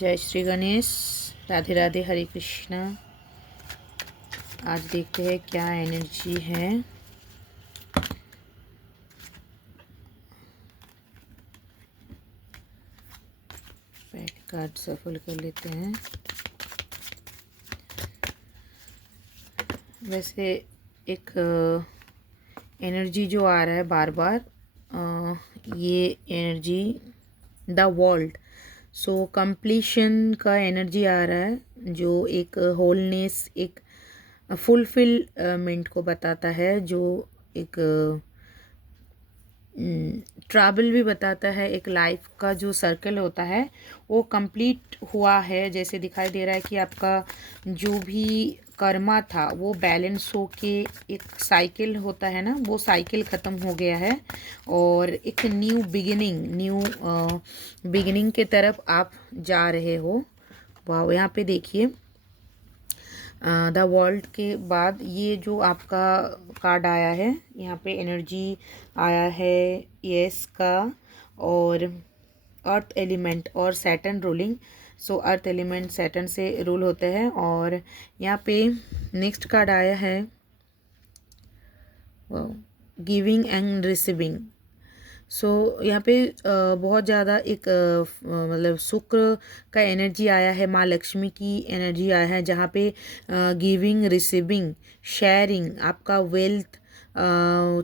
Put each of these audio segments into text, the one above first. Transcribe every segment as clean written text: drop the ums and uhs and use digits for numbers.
जय श्री गणेश। राधे राधे, हरे कृष्णा। आज देखते हैं क्या एनर्जी है। पैड कार्ड सफल कर लेते हैं। वैसे एक एनर्जी जो आ रहा है बार बार, ये energy the world, so completion का एनर्जी आ रहा है, जो एक होलनेस, एक फुलफिलमेंट को बताता है, जो एक ट्रैवल भी बताता है। एक लाइफ का जो सर्कल होता है वो कंप्लीट हुआ है। जैसे दिखाई दे रहा है कि आपका जो भी कर्मा था वो बैलेंस हो के एक साइकिल होता है ना, वो साइकिल ख़त्म हो गया है और एक न्यू बिगिनिंग के तरफ आप जा रहे हो। वाह, यहाँ पे देखिए द वर्ल्ड के बाद ये जो आपका कार्ड आया है, यहाँ पे एनर्जी आया है यस का, और अर्थ एलिमेंट और सैटर्न रूलिंग। सो अर्थ एलिमेंट सैटर्न से रूल होते हैं। और यहाँ पे नेक्स्ट कार्ड आया है गिविंग एंड रिसीविंग। सो यहाँ पे बहुत ज़्यादा एक मतलब शुक्र का एनर्जी आया है, माँ लक्ष्मी की एनर्जी आया है, जहाँ पे गिविंग, रिसीविंग, शेयरिंग, आपका वेल्थ,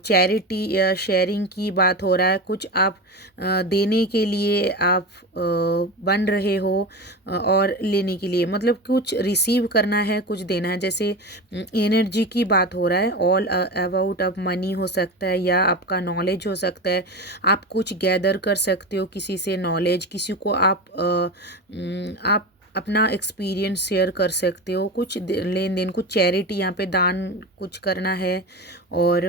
चैरिटी या शेयरिंग की बात हो रहा है। कुछ आप देने के लिए आप बन रहे हो और लेने के लिए, मतलब कुछ रिसीव करना है, कुछ देना है। जैसे एनर्जी की बात हो रहा है, ऑल अबाउट अब मनी हो सकता है या आपका नॉलेज हो सकता है। आप कुछ गैदर कर सकते हो किसी से नॉलेज, किसी को आप अपना एक्सपीरियंस शेयर कर सकते हो, कुछ लेन देन, कुछ चैरिटी, यहाँ पे दान कुछ करना है। और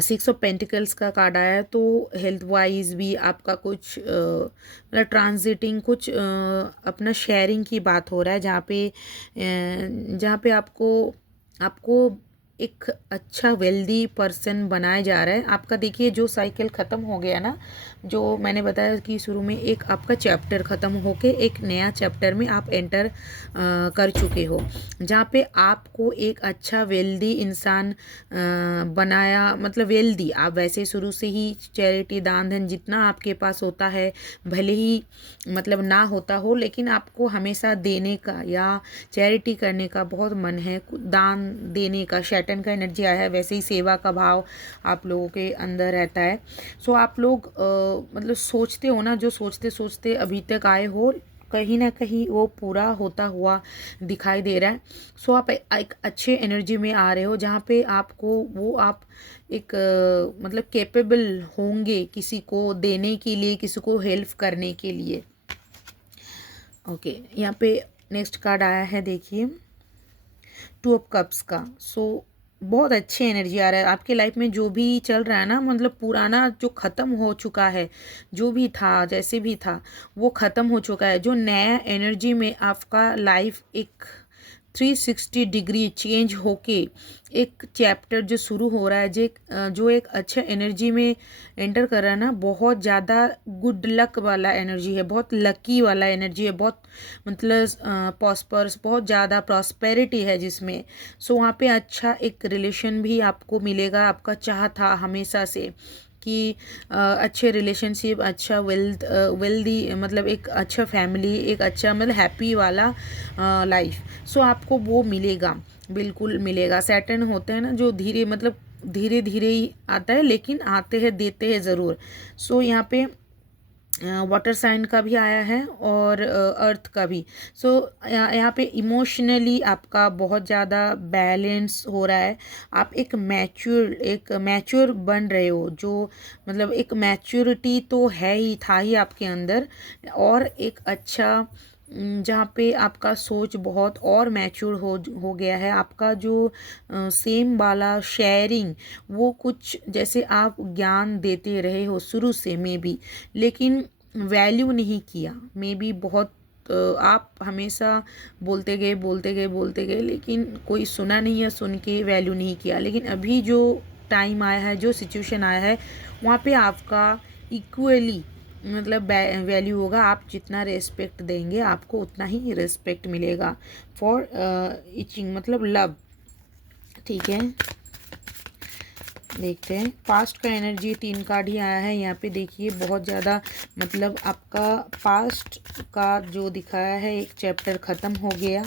6 ऑफ पेंटिकल्स का कार्ड आया है, तो हेल्थ वाइज भी आपका कुछ मतलब ट्रांजिटिंग, कुछ अपना शेयरिंग की बात हो रहा है, जहाँ पे आपको आपको एक अच्छा वेल्दी पर्सन बनाया जा रहा है। आपका देखिए जो साइकिल ख़त्म हो गया ना, जो मैंने बताया कि शुरू में एक आपका चैप्टर ख़त्म होके एक नया चैप्टर में आप एंटर कर चुके हो, जहाँ पे आपको एक अच्छा वेल्दी इंसान बनाया। मतलब वेल्दी आप वैसे शुरू से ही चैरिटी, दान धन जितना आपके पास होता है, भले ही मतलब ना होता हो, लेकिन आपको हमेशा देने का या चैरिटी करने का बहुत मन है, दान देने का। शैटन का एनर्जी आया है, वैसे ही सेवा का भाव आप लोगों के अंदर रहता है। सो आप लोग मतलब सोचते हो ना, जो सोचते सोचते अभी तक आए हो, कहीं ना कहीं वो पूरा होता हुआ दिखाई दे रहा है। सो आप एक अच्छे एनर्जी में आ रहे हो, जहाँ पे आपको वो आप एक मतलब कैपेबल होंगे किसी को देने के लिए, किसी को हेल्प करने के लिए। ओके, यहाँ पे नेक्स्ट कार्ड आया है, देखिए 2 ऑफ कप्स का। सो बहुत अच्छी एनर्जी आ रहा है आपके लाइफ में। जो भी चल रहा है ना, मतलब पुराना जो ख़त्म हो चुका है, जो भी था जैसे भी था वो ख़त्म हो चुका है। जो नया एनर्जी में आपका लाइफ एक 360 डिग्री चेंज होके एक चैप्टर जो शुरू हो रहा है, जो एक अच्छा एनर्जी में एंटर कर रहा है ना, बहुत ज़्यादा गुड लक वाला एनर्जी है, बहुत लकी वाला एनर्जी है, बहुत मतलब पॉस्पर्स, बहुत ज़्यादा प्रॉस्पेरिटी है जिसमें। सो वहाँ पे अच्छा एक रिलेशन भी आपको मिलेगा। आपका चाह था हमेशा से कि अच्छे रिलेशनशिप, अच्छा वेल्दी, मतलब एक अच्छा फैमिली, एक अच्छा मतलब हैप्पी वाला लाइफ। सो आपको वो मिलेगा, बिल्कुल मिलेगा। सैटर्न होते हैं ना जो धीरे, मतलब धीरे धीरे ही आता है, लेकिन आते हैं, देते हैं ज़रूर। सो यहाँ पे वाटर साइन का भी आया है और अर्थ का भी। सो यहाँ पे इमोशनली आपका बहुत ज़्यादा बैलेंस हो रहा है। आप एक मैच्योर बन रहे हो, जो मतलब एक मैच्योरिटी तो है ही, था ही आपके अंदर, और एक अच्छा जहाँ पे आपका सोच बहुत और मैच्योर हो गया है। आपका जो सेम वाला शेयरिंग, वो कुछ जैसे आप ज्ञान देते रहे हो शुरू से मे बी, लेकिन वैल्यू नहीं किया मे बी बहुत। आप हमेशा बोलते गए, लेकिन कोई सुना नहीं है, सुन के वैल्यू नहीं किया। लेकिन अभी जो टाइम आया है, जो सिचुएशन आया है, वहाँ पे आपका इक्वली मतलब वैल्यू होगा। आप जितना रेस्पेक्ट देंगे आपको उतना ही रेस्पेक्ट मिलेगा। फॉर इचिंग मतलब लव, ठीक है। देखते हैं पास्ट का एनर्जी, 3 कार्ड ही आया है यहाँ पे। देखिए बहुत ज़्यादा मतलब आपका पास्ट का जो दिखाया है, एक चैप्टर ख़त्म हो गया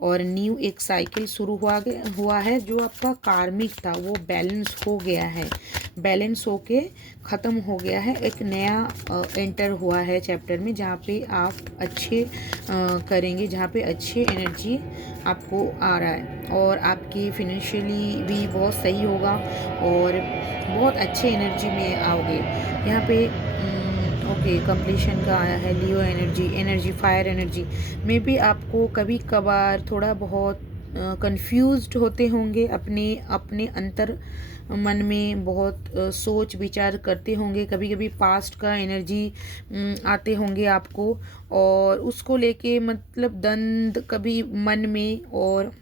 और न्यू एक साइकिल शुरू हुआ है। जो आपका कार्मिक था वो बैलेंस हो गया है, बैलेंस होके ख़त्म हो गया है। एक नया एंटर हुआ है चैप्टर में, जहाँ पे आप अच्छे करेंगे, जहाँ पे अच्छे एनर्जी आपको आ रहा है और आपकी फिनेंशियली भी बहुत सही होगा और बहुत अच्छे एनर्जी में आओगे। यहाँ पे ओके कंप्लीशन का आया है। लियो एनर्जी फायर एनर्जी में भी आपको कभी कभार थोड़ा बहुत कंफ्यूज्ड होते होंगे, अपने अपने अंतर मन में बहुत सोच विचार करते होंगे। कभी कभी पास्ट का एनर्जी आते होंगे आपको और उसको लेके मतलब द्वंद कभी मन में और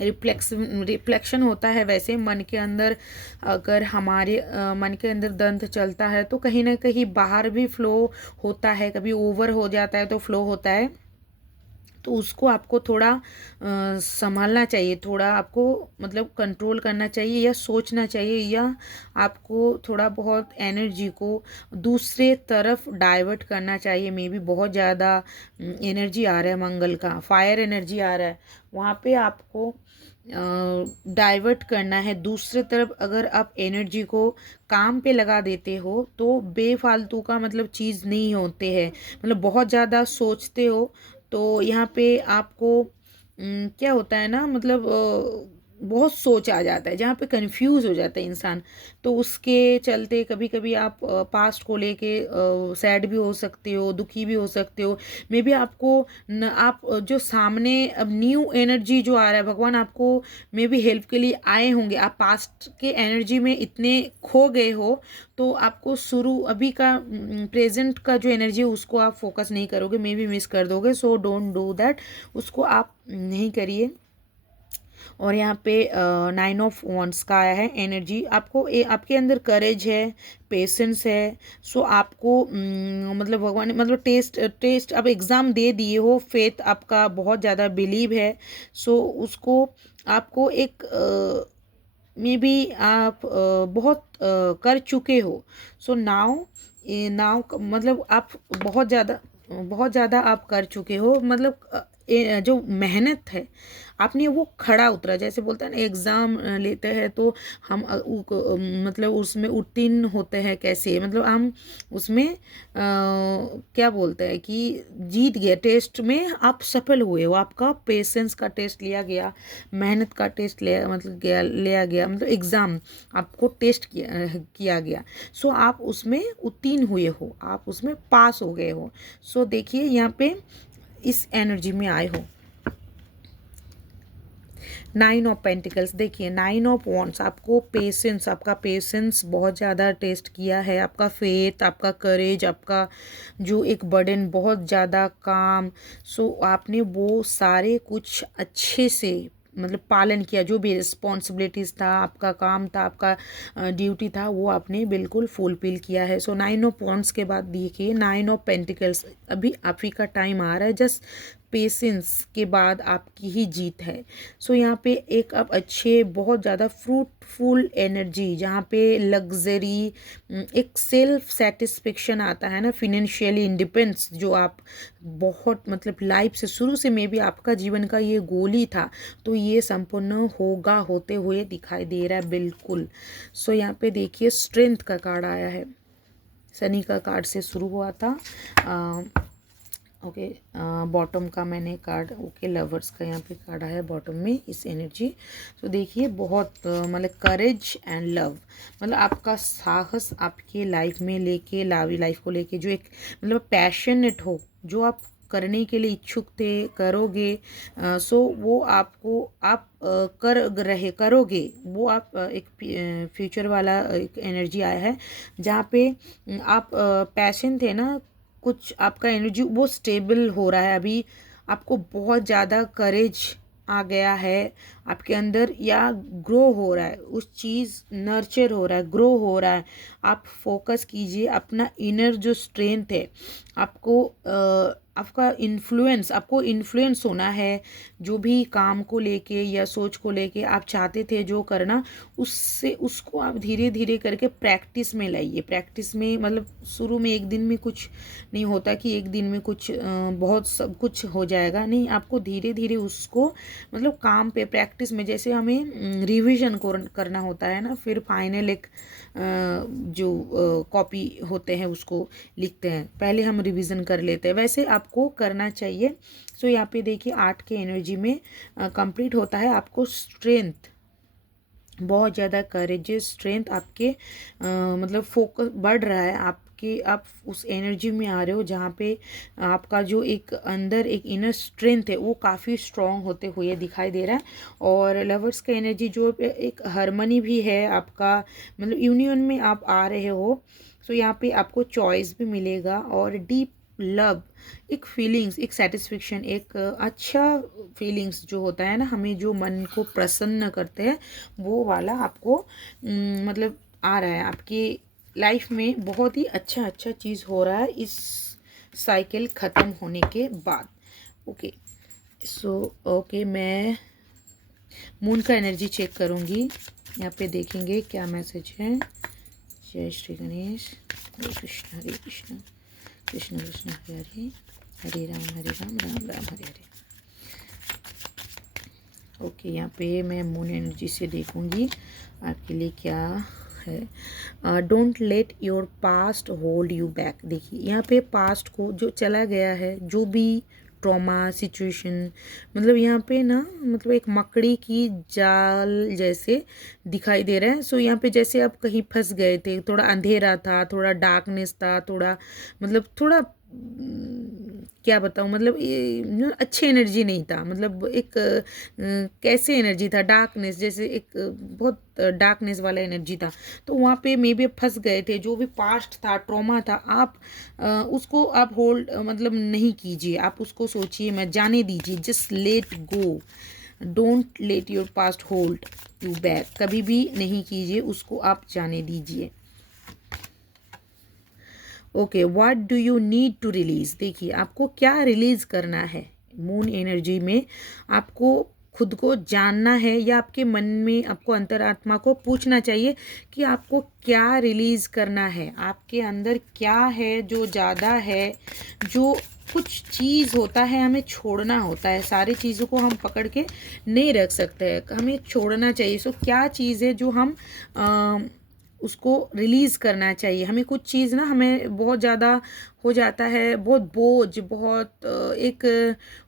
रिफ्लेक्शन होता है। वैसे मन के अंदर अगर हमारे मन के अंदर द्वंद्व चलता है तो कहीं ना कहीं बाहर भी फ्लो होता है, कभी ओवर हो जाता है तो फ्लो होता है। तो उसको आपको थोड़ा संभालना चाहिए, थोड़ा आपको मतलब कंट्रोल करना चाहिए या सोचना चाहिए, या आपको थोड़ा बहुत एनर्जी को दूसरे तरफ डाइवर्ट करना चाहिए। मे बी बहुत ज़्यादा एनर्जी आ रहा है मंगल का, फायर एनर्जी आ रहा है, वहाँ पे आपको डाइवर्ट करना है दूसरे तरफ। अगर आप एनर्जी को काम पे लगा देते हो तो बेफालतू का मतलब चीज़ नहीं होते हैं, मतलब बहुत ज़्यादा सोचते हो तो यहाँ पे आपको क्या होता है ना, मतलब बहुत सोच आ जाता है जहाँ पे कंफ्यूज हो जाता है इंसान। तो उसके चलते कभी कभी आप पास्ट को लेके सैड भी हो सकते हो, दुखी भी हो सकते हो। मे बी आपको आप जो सामने अब न्यू एनर्जी जो आ रहा है, भगवान आपको मे बी हेल्प के लिए आए होंगे। आप पास्ट के एनर्जी में इतने खो गए हो तो आपको शुरू अभी का प्रेजेंट का जो एनर्जी है उसको आप फोकस नहीं करोगे, मे बी मिस कर दोगे। सो डोंट डू दैट, उसको आप नहीं करिए। और यहाँ पे 9 ऑफ वॉन्ड्स का आया है एनर्जी। आपको आपके अंदर करेज है, पेशेंस है। सो आपको मतलब भगवान मतलब टेस्ट आप एग्ज़ाम दे दिए हो, फेथ आपका बहुत ज़्यादा बिलीव है। सो उसको आपको एक मे बी आप बहुत कर चुके हो। सो नाउ नाउ मतलब आप बहुत ज़्यादा आप कर चुके हो। मतलब जो मेहनत है आपने वो खड़ा उतरा, जैसे बोलते हैं ना एग्ज़ाम लेते हैं तो हम मतलब उसमें उत्तीर्ण होते हैं कैसे, मतलब हम उसमें क्या बोलते हैं कि जीत गए, टेस्ट में आप सफल हुए हो। आपका पेशेंस का टेस्ट लिया गया, मेहनत का टेस्ट लिया मतलब लिया गया, मतलब एग्ज़ाम आपको टेस्ट किया गया। सो आप उसमें उत्तीर्ण हुए हो, आप उसमें पास हो गए हो। सो देखिए यहाँ पे इस एनर्जी में आए हो। 9 ऑफ पेंटिकल्स, देखिए 9 ऑफ वॉन्ड्स आपको पेशेंस, आपका पेशेंस बहुत ज़्यादा टेस्ट किया है। आपका फेथ, आपका करेज, आपका जो एक बर्डन बहुत ज़्यादा काम। सो आपने वो सारे कुछ अच्छे से मतलब पालन किया, जो भी रिस्पॉन्सिबिलिटीज़ था, आपका काम था, आपका ड्यूटी था, वो आपने बिल्कुल फुलफिल किया है। सो 9 ऑफ वॉन्ड्स के बाद देखिए 9 ऑफ पेंटिकल्स, अभी आप ही का टाइम आ रहा है। जस्ट पेशेंस के बाद आपकी ही जीत है। सो यहाँ पे एक अब अच्छे बहुत ज़्यादा फ्रूटफुल एनर्जी, जहाँ पे लग्जरी, एक सेल्फ सेटिस्फेक्शन आता है ना, फिनेंशियली इंडिपेंडेंस, जो आप बहुत मतलब लाइफ से शुरू से मे बी आपका जीवन का ये गोल ही था, तो ये संपूर्ण होगा, होते हुए दिखाई दे रहा है बिल्कुल। सो यहाँ पे देखिए स्ट्रेंथ का कार्ड आया है, शनि का कार्ड से शुरू हुआ था। ओके बॉटम का मैंने कार्ड, ओके लवर्स का यहाँ पे कार्ड आया बॉटम में इस एनर्जी। तो देखिए बहुत मतलब करेज एंड लव, मतलब आपका साहस आपके लाइफ में लेके लाइफ को लेके जो एक मतलब पैशनेट हो, जो आप करने के लिए इच्छुक थे, करोगे। सो वो आपको आप करोगे वो आप एक फ्यूचर वाला एक एनर्जी आया है, जहाँ पे आप पैशन थे ना, कुछ आपका एनर्जी वो स्टेबल हो रहा है अभी। आपको बहुत ज़्यादा करेज आ गया है आपके अंदर या ग्रो हो रहा है, उस चीज़ नर्चर हो रहा है, ग्रो हो रहा है, आप फोकस कीजिए अपना इनर जो स्ट्रेंथ है। आपको आपको इन्फ्लुएंस होना है, जो भी काम को लेके या सोच को लेके आप चाहते थे जो करना, उससे उसको आप धीरे धीरे करके प्रैक्टिस में लाइए। प्रैक्टिस में मतलब शुरू में एक दिन में कुछ नहीं होता कि एक दिन में कुछ बहुत सब कुछ हो जाएगा, नहीं, आपको धीरे धीरे उसको मतलब काम पे प्रैक्टिस में, जैसे हमें रिवीजन करना होता है ना, फिर फाइनल एक जो कॉपी होते हैं उसको लिखते हैं, पहले हम रिवीजन कर लेते हैं, वैसे आपको करना चाहिए। सो यहाँ पे देखिए 8 के एनर्जी में कंप्लीट होता है। आपको स्ट्रेंथ, बहुत ज़्यादा करेजेस, स्ट्रेंथ आपके मतलब फोकस बढ़ रहा है आपके, आप उस एनर्जी में आ रहे हो जहाँ पे आपका जो एक अंदर एक इनर स्ट्रेंथ है वो काफ़ी स्ट्रॉन्ग होते हुए दिखाई दे रहा है। और लवर्स का एनर्जी जो एक हार्मनी भी है आपका, मतलब यूनियन में आप आ रहे हो। सो यहाँ पे आपको चॉइस भी मिलेगा और डीप लव, एक फीलिंग्स, एक सेटिस्फेक्शन, एक अच्छा फीलिंग्स जो होता है ना, हमें जो मन को प्रसन्न करते हैं, वो वाला आपको मतलब आ रहा है आपकी लाइफ में। बहुत ही अच्छा अच्छा चीज़ हो रहा है इस साइकिल ख़त्म होने के बाद। ओके, सो ओके, मैं मून का एनर्जी चेक करूँगी। यहाँ पे देखेंगे क्या मैसेज है। जय श्री गणेश। हरे कृष्ण हरे कृष्ण, कृष्ण कृष्ण हरे हरे, हरे राम राम राम हरे हरे। ओके, यहाँ पे मैं मून एनर्जी से देखूंगी आपके लिए क्या है। Don't let your past hold you back. देखिए यहाँ पे पास्ट को जो चला गया है, जो भी ट्रॉमा सिचुएशन, मतलब यहाँ पे ना मतलब एक मकड़ी की जाल जैसे दिखाई दे रहा है। सो यहाँ पे जैसे आप कहीं फंस गए थे, थोड़ा अंधेरा था, थोड़ा डार्कनेस था, थोड़ा मतलब थोड़ा क्या बताऊँ, मतलब ये अच्छी एनर्जी नहीं था, मतलब एक कैसे एनर्जी था, डार्कनेस, जैसे एक बहुत डार्कनेस वाला एनर्जी था। तो वहाँ पे मे बी फंस गए थे, जो भी पास्ट था, ट्रॉमा था, आप उसको आप होल्ड मतलब नहीं कीजिए, आप उसको सोचिए, मैं जाने दीजिए, just let go. Don't let your past hold you back, कभी भी नहीं कीजिए उसको, आप जाने दीजिए। Okay, what do you need to release. देखिए आपको क्या रिलीज करना है मून एनर्जी में, आपको खुद को जानना है, या आपके मन में आपको अंतरात्मा को पूछना चाहिए कि आपको क्या रिलीज करना है, आपके अंदर क्या है जो ज़्यादा है, जो कुछ चीज़ होता है हमें छोड़ना होता है, सारी चीज़ों को हम पकड़ के नहीं रख सकते हैं, हमें छोड़ना चाहिए। सो क्या चीज़ है जो हम उसको रिलीज़ करना चाहिए। हमें कुछ चीज़ ना हमें बहुत ज़्यादा हो जाता है, बहुत बोझ, बहुत एक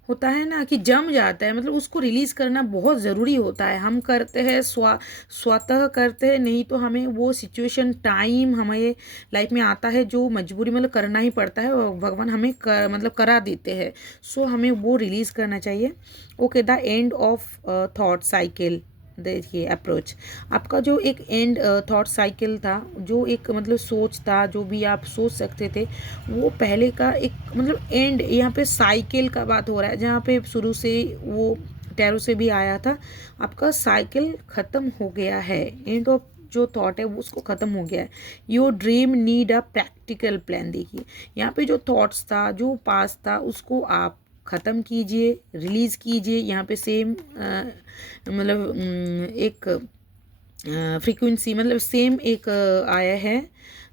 होता है ना कि जम जाता है, मतलब उसको रिलीज़ करना बहुत ज़रूरी होता है। हम करते हैं स्वतः करते हैं, नहीं तो हमें वो सिचुएशन टाइम हमें लाइफ में आता है जो मजबूरी मतलब करना ही पड़ता है, और भगवान हमें मतलब करा देते हैं। सो हमें वो रिलीज़ करना चाहिए। Okay, the end of thought cycle. देखिए अप्रोच, आपका जो एक एंड थॉट साइकिल था, जो एक मतलब सोच था, जो भी आप सोच सकते थे, वो पहले का एक मतलब एंड, यहाँ पे साइकिल का बात हो रहा है, जहाँ पे शुरू से वो टैरो से भी आया था, आपका साइकिल ख़त्म हो गया है, एंड ऑफ जो थॉट है वो उसको ख़त्म हो गया है। Your dream need a practical plan. देखिए यहाँ पे जो थॉट्स था, जो पास था, उसको आप ख़त्म कीजिए, रिलीज़ कीजिए। यहाँ पे सेम मतलब एक फ्रीक्वेंसी मतलब सेम एक आया है।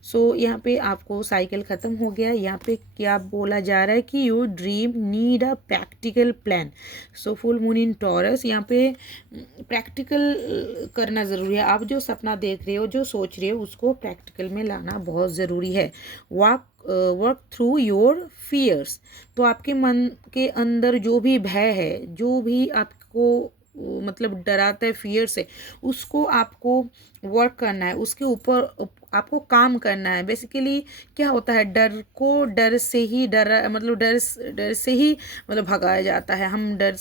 सो यहाँ पे आपको साइकिल ख़त्म हो गया। यहाँ पे क्या बोला जा रहा है कि your dream need a practical plan. So full moon in taurus, यहाँ पे प्रैक्टिकल करना ज़रूरी है। आप जो सपना देख रहे हो, जो सोच रहे हो, उसको प्रैक्टिकल में लाना बहुत ज़रूरी है। Work through your fears. तो आपके मन के अंदर जो भी भय है, जो भी आपको मतलब डराता है, फियर से, उसको आपको वर्क करना है, उसके ऊपर आपको काम करना है। बेसिकली क्या होता है, डर को डर से ही मतलब डर से ही मतलब भगाया जाता है। हम डर,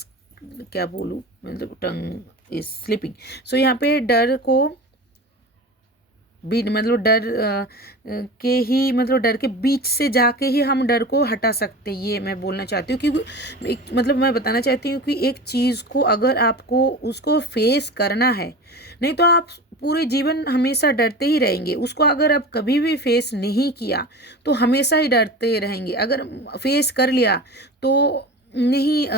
क्या बोलूँ, मतलब टंग इज स्लिपिंग। सो यहाँ पे डर को बीच मतलब डर के ही मतलब डर के बीच से जाके ही हम डर को हटा सकते हैं, ये मैं बोलना चाहती हूँ। क्योंकि मतलब मैं बताना चाहती हूँ कि एक चीज़ को अगर आपको उसको फेस करना है, नहीं तो आप पूरे जीवन हमेशा डरते ही रहेंगे। उसको अगर आप कभी भी फेस नहीं किया तो हमेशा ही डरते रहेंगे। अगर फेस कर लिया तो नहीं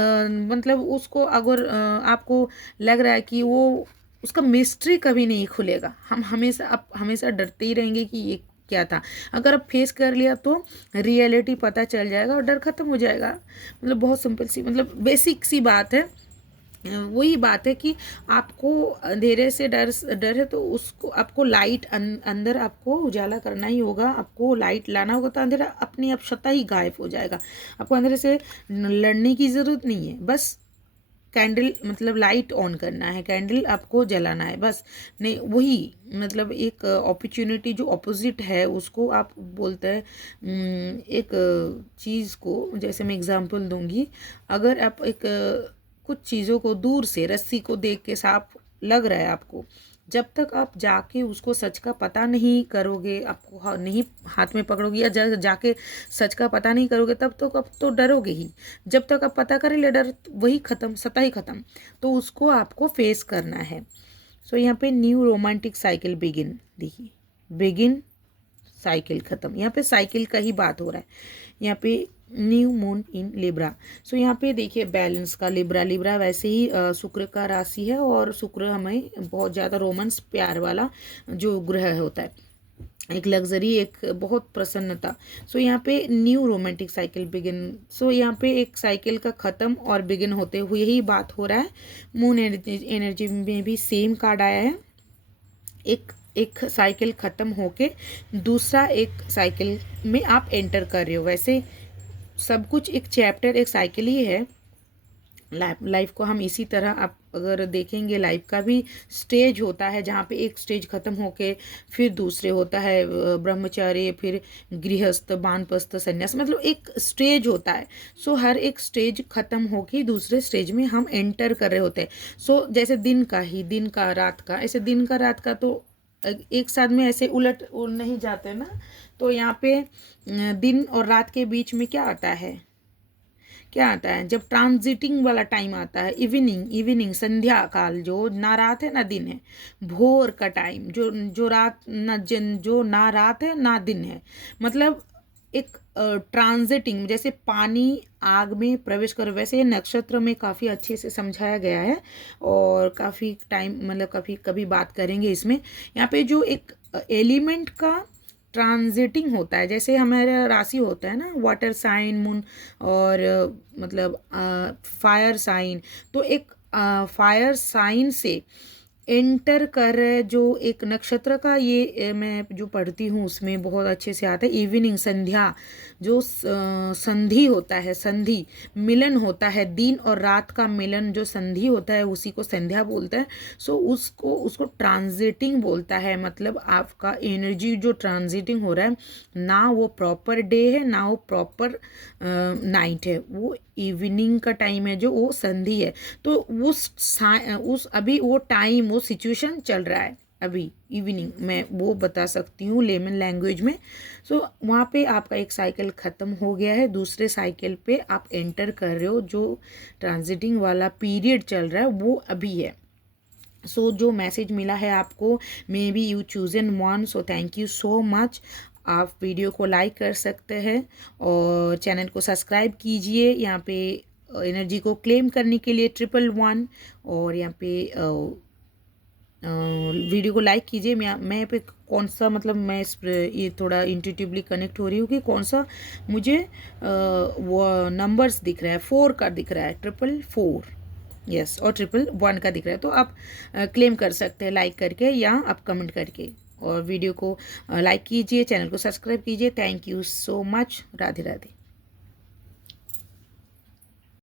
मतलब उसको अगर आपको लग रहा है कि वो उसका मिस्ट्री कभी नहीं खुलेगा, हम हमेशा आप हमेशा डरते ही रहेंगे कि ये क्या था। अगर आप फेस कर लिया तो रियलिटी पता चल जाएगा और डर खत्म हो जाएगा। मतलब बहुत सिंपल सी मतलब बेसिक सी बात है। वही बात है कि आपको अंधेरे से डर है तो उसको आपको लाइट अंदर आपको उजाला करना ही होगा, आपको लाइट लाना होगा, तो अंधेरा अपने आप स्वतः ही गायब हो जाएगा। आपको अंधेरे से लड़ने की ज़रूरत नहीं है, बस कैंडल मतलब लाइट ऑन करना है, कैंडल आपको जलाना है बस। नहीं वही मतलब एक अपॉर्चुनिटी जो अपोजिट है उसको आप बोलते हैं एक चीज़ को, जैसे मैं एग्जांपल दूंगी। अगर आप एक कुछ चीज़ों को दूर से रस्सी को देख के सांप लग रहा है आपको, जब तक आप जाके उसको सच का पता नहीं करोगे, आपको नहीं हाथ में पकड़ोगे या जाके सच का पता नहीं करोगे, तब तो आप तो डरोगे ही। जब तक आप पता कर ले डर वही ख़त्म, सता ही ख़त्म। तो उसको आपको फेस करना है। सो यहाँ पे न्यू रोमांटिक साइकिल बिगिन, देखिए बिगिन साइकिल ख़त्म, यहाँ पे साइकिल का ही बात हो रहा है। यहाँ पे न्यू मून इन लिब्रा। सो यहाँ पे देखिए बैलेंस का लिब्रा, लिब्रा वैसे ही शुक्र का राशि है और शुक्र हमें बहुत ज़्यादा रोमांस प्यार वाला जो ग्रह होता है, एक लग्जरी, एक बहुत प्रसन्नता। सो यहाँ पे न्यू रोमांटिक साइकिल बिगिन। सो यहाँ पे एक साइकिल का ख़त्म और बिगिन होते हुए ही बात हो रहा है। मून एनर्जी में भी सेम कार्ड आया है, एक साइकिल ख़त्म होके दूसरा एक साइकिल में आप एंटर कर रहे हो। वैसे सब कुछ एक चैप्टर, एक साइकिल ही है। लाइफ को हम इसी तरह आप अगर देखेंगे, लाइफ का भी स्टेज होता है जहाँ पे एक स्टेज खत्म होके फिर दूसरे होता है ब्रह्मचार्य, फिर गृहस्थ, वानप्रस्थ, संन्यास, मतलब एक स्टेज होता है। सो हर एक स्टेज खत्म होके दूसरे स्टेज में हम एंटर कर रहे होते हैं। सो जैसे दिन का रात का, ऐसे दिन का रात का तो एक साथ में ऐसे उलट नहीं जाते ना। तो यहाँ पे दिन और रात के बीच में क्या आता है जब ट्रांजिटिंग वाला टाइम आता है, इवनिंग संध्या काल, जो ना रात है ना दिन है। भोर का टाइम जो रात ना जो ना रात है ना दिन है, मतलब एक ट्रांजिटिंग, जैसे पानी आग में प्रवेश कर, वैसे ये नक्षत्र में काफ़ी अच्छे से समझाया गया है और काफ़ी टाइम मतलब कभी बात करेंगे इसमें। यहाँ पे जो एक एलिमेंट का ट्रांजिटिंग होता है, जैसे हमारा राशि होता है ना, वाटर साइन, मून और मतलब फायर साइन। तो एक फायर साइन से एंटर कर रहे जो एक नक्षत्र का, ये मैं जो पढ़ती हूँ उसमें बहुत अच्छे से आता है। इवनिंग संध्या, जो संधि होता है, संधि मिलन होता है, दिन और रात का मिलन जो संधि होता है उसी को संध्या बोलते हैं। सो उसको ट्रांजिटिंग बोलता है, मतलब आपका एनर्जी जो ट्रांजिटिंग हो रहा है, ना वो प्रॉपर डे है ना वो प्रॉपर नाइट है, वो इवनिंग का टाइम है जो वो संधि है। तो उस अभी वो टाइम, वो सिचुएशन चल रहा है अभी इवनिंग, मैं वो बता सकती हूँ लेमन लैंग्वेज में। सो वहाँ पे आपका एक साइकिल ख़त्म हो गया है, दूसरे साइकिल पे आप एंटर कर रहे हो। जो ट्रांजिटिंग वाला पीरियड चल रहा है वो अभी है। सो जो मैसेज मिला है आपको, may be you chosen one, so thank you so much. आप वीडियो को लाइक कर सकते हैं और चैनल को सब्सक्राइब कीजिए। यहाँ पे एनर्जी को क्लेम करने के लिए 111, और यहाँ पे वीडियो को लाइक कीजिए। मैं पे कौन सा मतलब मैं ये थोड़ा इंट्यूटिवली कनेक्ट हो रही हूँ कि कौन सा मुझे वो नंबर्स दिख रहा है, 4 का दिख रहा है, 444, यस, और 111 का दिख रहा है। तो आप क्लेम कर सकते हैं लाइक करके या आप कमेंट करके। और वीडियो को लाइक कीजिए, चैनल को सब्सक्राइब कीजिए। Thank you so much. Radhe Radhe.